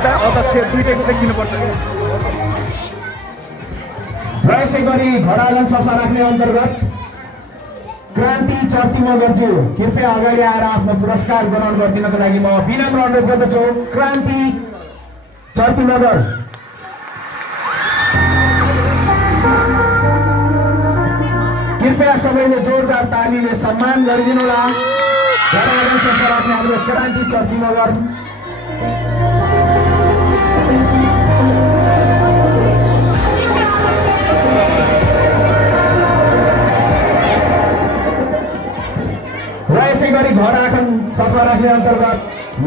अध्यक्ष दुईटैको देखिनुपर्छ। र यसै गरी घर आँगन सफा राख्ने अन्तर्गत क्रान्ति चर्ती मगरज्यू कृपया अगाडि आएर आफ्नो पुरस्कार ग्रहण गरिदिनको लागि म विनम्र अनुरोध गर्दछु। क्रान्ति चर्ती मगर कृपया सबैले जोरदार तालीले सम्मान गरिदिनुहोला। घर आँगन सफा राख्ने हाम्रो क्रान्ति चर्ती मगर र यसै गरी घर आँगन सफा राख्ने अन्तर्गत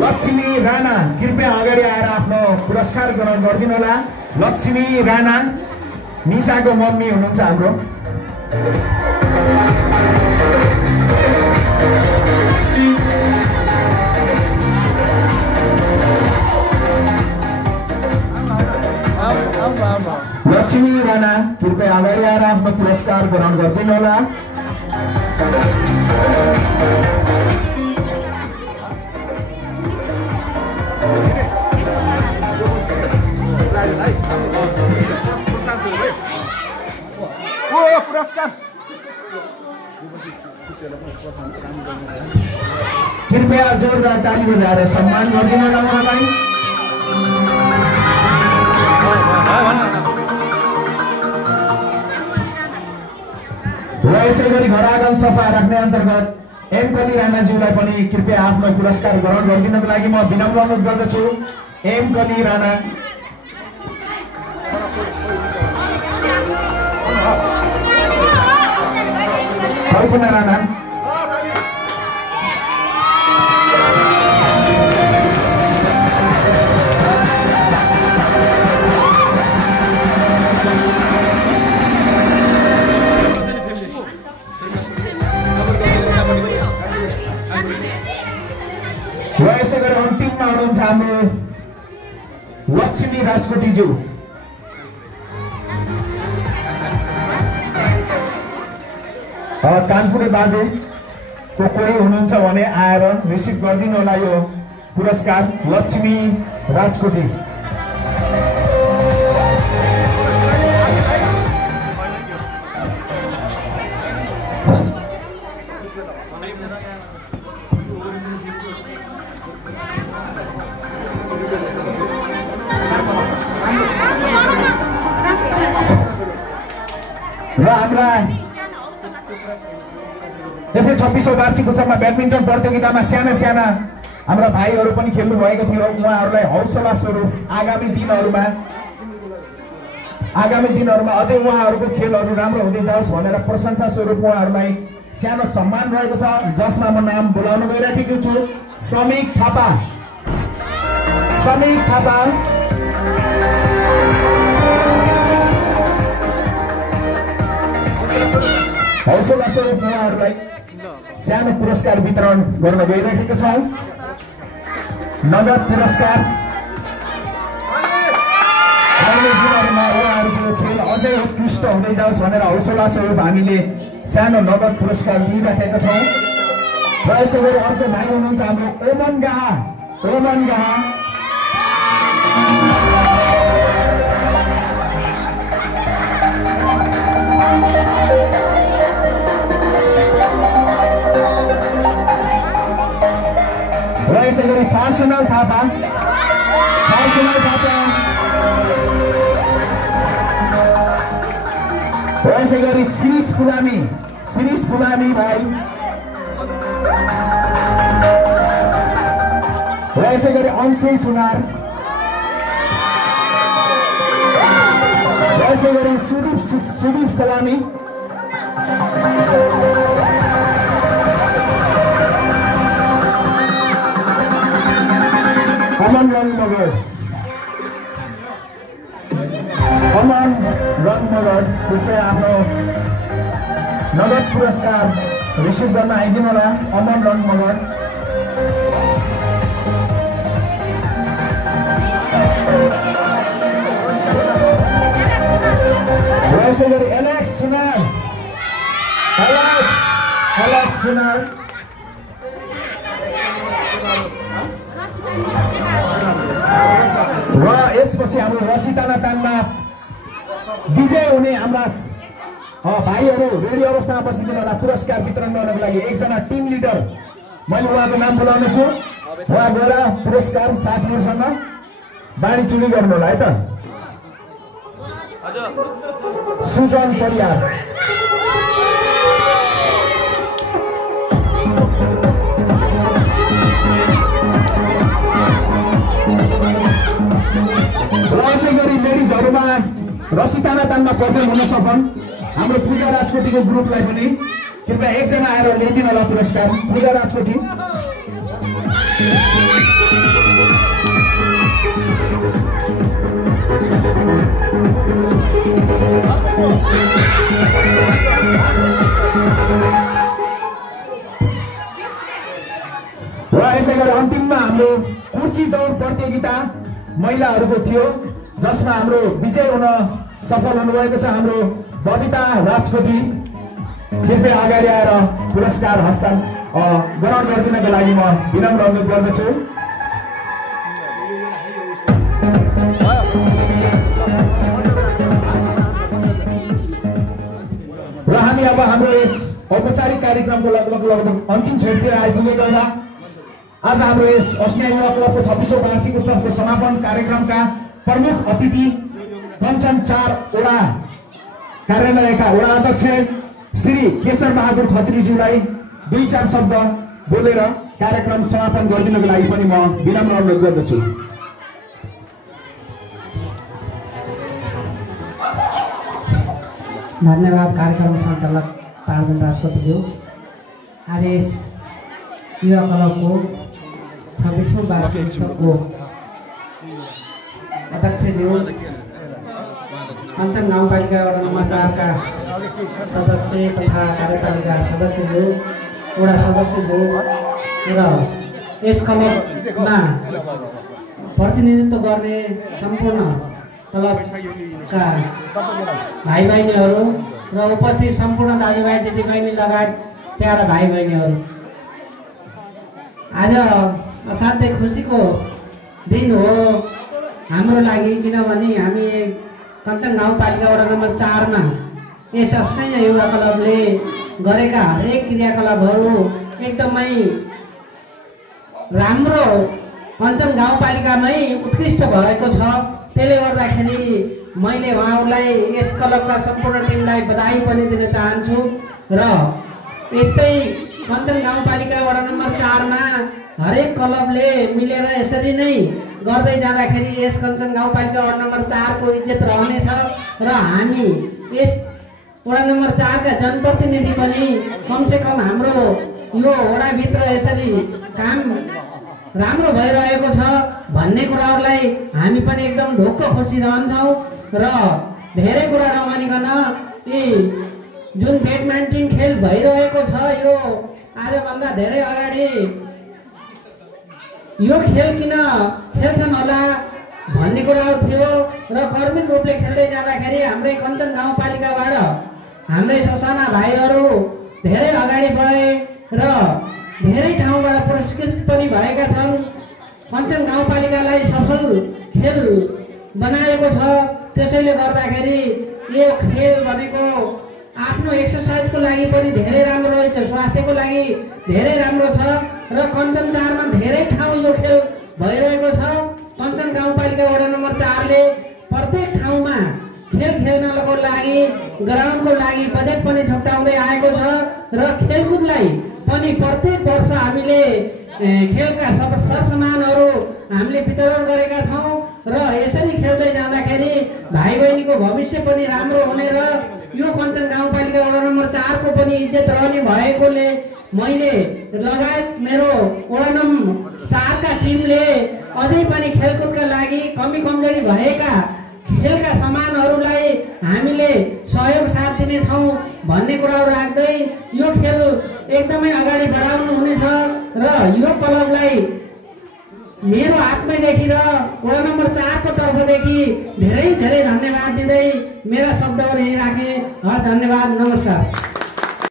लक्ष्मी राणा कृपया अगाडि आएर आफ्नो पुरस्कार ग्रहण गरिदिनुहोला। लक्ष्मी राणा निशाको मम्मी हुनुहुन्छ हाम्रो। लक्ष्मी राणा कृपया अगाडि आएर आफ्नो पुरस्कार ग्रहण गरिदिनुहोला। कृपया जोरदार ताली बजाएर सम्मान गरिदिनुहोला उहाँलाई। र यसै गरी घर आँगन सफा राख्ने अन्तर्गत एम कली राणाज्यूलाई पनि कृपया आफ्नो पुरस्कार ग्रहण गरिदिनको लागि म विनम्र अनुरोध गर्दछु। एम कली राणा कल्पना राणा र यसै गरी अन्तिममा हुनुहुन्छ हाम्रो लक्ष्मी राजकोटीज्यू। कानपुरे बाजे को कोही हुनुहुन्छ भने आएर रिसिभ गरिदिनु होला यो पुरस्कार। लक्ष्मी राजकोटी र हाम्रा यसै 26औं वार्षिक उत्सवमा ब्याडमिन्टन प्रतियोगितामा साना साना हाम्रा भाइहरू पनि खेल्नु भएको थियो। उहाँहरूलाई हौसला स्वरूप आगामी दिनहरूमा अझै उहाँहरूको खेलहरू राम्रो हुँदै जाओस् भनेर प्रशंसा स्वरूप उहाँहरूलाई सानो सम्मान रहेको छ, जसमा म नाम बोलाउन गइरहेको छु। समीक थापा हौसला स्वरूप उहाँहरूलाई सानो पुरस्कार वितरण गर्न गइरहेको छौँ। नगद पुरस्कार आउने दिनहरूमा उहाँहरूको खेल अझै उत्कृष्ट हुँदै जाओस् भनेर हौसला स्वरूप हामीले सानो नगद पुरस्कार दिइराखेका छौँ। र यसै गरी अर्को भाइ हुनुहुन्छ हाम्रो ओमन गाहा र यसै गरी फार्सनल थापा र यसै गरी शिरीष फुलामी भाइ र यसै गरी अंशुल सुनार र यसै गरी सुदीप सलामी अमन रंगमगर कृपया आफ्नो नगद पुरस्कार रिसिभ गर्न आइदिनु होला। अमन रंगमगर यसै गरी एलेक्स सुनार रसी तानातानमा विजय हुने हाम्रा भाइहरू रेडी अवस्थामा बसिदिनु होला। पुरस्कार वितरण गर्नको लागि एकजना टिम लिडर मैले उहाँको नाम बोलाउने छु। उहाँ गएर पुरस्कार साथीहरूसँग बाँडीचुँडी गर्नु होला है त। सुजन परियार र यसै गरी लेडिजहरूमा रसी तानातानमा प्रथम हुन सफल हाम्रो पूजा राजकोटीको ग्रुपलाई पनि कृपया एकजना आएर ल्याइदिनु होला पुरस्कार। पूजा राजकोटी र यसै गरी अन्तिममा हाम्रो कुर्ची दौड प्रतियोगिता महिलाहरूको थियो जसमा हाम्रो विजय हुन सफल हुनुभएको छ हाम्रो बबिता राजकोटी। कृपया अगाडि आएर पुरस्कार ग्रहण गरिदिनको लागि म विनम्र अनुरोध गर्दछु। र हामी अब हाम्रो यस औपचारिक कार्यक्रमको लगभग अन्तिम क्षेत्रतिर आइपुगेको हुँदा आज हाम्रो यस अस्मिया युवा क्लबको 26औं वार्षिक उत्सवको समापन कार्यक्रमका प्रमुख अतिथि कञ्चन 4 वडा कार्यालयका वडा अध्यक्ष श्री केशर बहादुर खत्रीज्यूलाई 2-4 शब्द बोलेर कार्यक्रम समापन गरिदिनको लागि पनि म विनम्र अनुरोध गर्दछु। धन्यवाद कार्यक्रम सञ्चालक पार्वती राजकोटीज्यू। आज यस युवा क्लबको 26औं वार्षिक उत्सवको अध्यक्षज्यू कञ्चन गाउँपालिका वडा नम्बर 4 का सदस्य तथा कार्यपालिका सदस्यज्यू वडा सदस्यज्यू र यस क्लबमा प्रतिनिधित्व गर्ने सम्पूर्ण क्लबका भाइ बहिनीहरू र उपस्थित सम्पूर्ण दाजुभाइ दिदीबहिनी लगायत प्यारा भाइ बहिनीहरू, आज असाध्यै खुसीको दिन हो हाम्रो लागि। किनभने हामी कञ्चन गाउँपालिका वडा नम्बर 4 मा यस अस्मिया युवा क्लबले गरेका हरेक क्रियाकलापहरू एकदमै राम्रो कञ्चन गाउँपालिकामै उत्कृष्ट भएको छ। त्यसले गर्दाखेरि मैले उहाँहरूलाई यस क्लबका सम्पूर्ण टिमलाई बधाई पनि दिन चाहन्छु। र यस्तै कञ्चन गाउँपालिका वडा नम्बर 4 मा हरेक क्लबले मिलेर यसरी नै गर्दै जाँदाखेरि यस कञ्चन गाउँपालिका वडा नम्बर 4 को इज्जत रहनेछ र हामी यस वडा नम्बर 4 का जनप्रतिनिधि पनि कमसेकम हाम्रो यो वडाभित्र यसरी काम राम्रो भइरहेको छ भन्ने कुराहरूलाई हामी पनि एकदम ढोक्क खुसी रहन्छौँ। र धेरै कुरा नभनिकन यी जुन ब्याडमिन्टन खेल भइरहेको छ यो आजभन्दा धेरै अगाडि यो खेल किन खेल्छन् होला भन्ने कुराहरू थियो र कर्मिक रूपले खेल्दै जाँदाखेरि हाम्रै कञ्चन गाउँपालिकाबाट हाम्रै ससाना भाइहरू धेरै अगाडि बढे र धेरै ठाउँबाट पुरस्कृत पनि भएका छन्। कञ्चन गाउँपालिकालाई सफल खेल बनाएको छ। त्यसैले गर्दाखेरि यो खेल भनेको आफ्नो एक्सर्साइजको लागि पनि धेरै राम्रो रहेछ, स्वास्थ्यको लागि धेरै राम्रो छ र कञ्चन 4 मा धेरै ठाउँ यो खेल भइरहेको छ। कञ्चन गाउँपालिका वडा नम्बर 4 ले प्रत्येक ठाउँमा खेल खेल्नको लागि ग्राउन्डको लागि बजेट पनि छुट्याउँदै आएको छ र खेलकुदलाई पनि प्रत्येक वर्ष हामीले खेलका सरसामानहरू हामीले वितरण गरेका छौँ र यसरी खेल्दै जाँदाखेरि भाइ बहिनीको भविष्य पनि राम्रो हुने र यो कञ्चन गाउँपालिका वडा नम्बर 4 को पनि इज्जत रहने भएकोले मैले लगायत मेरो वडा नम्बर 4 का टिमले अझै पनि खेलकुदका लागि कमी कमजोरी भएका खेलका सामानहरूलाई हामीले सहयोग साथ दिनेछौँ भन्ने कुराहरू राख्दै यो खेल एकदमै अगाडि बढाउनु हुनेछ र यो क्लबलाई मेरो आत्मैदेखि र वडा नम्बर 4 को तर्फदेखि धेरै धेरै धन्यवाद दिँदै मेरा शब्दहरू यही राखेँ। धन्यवाद, नमस्कार।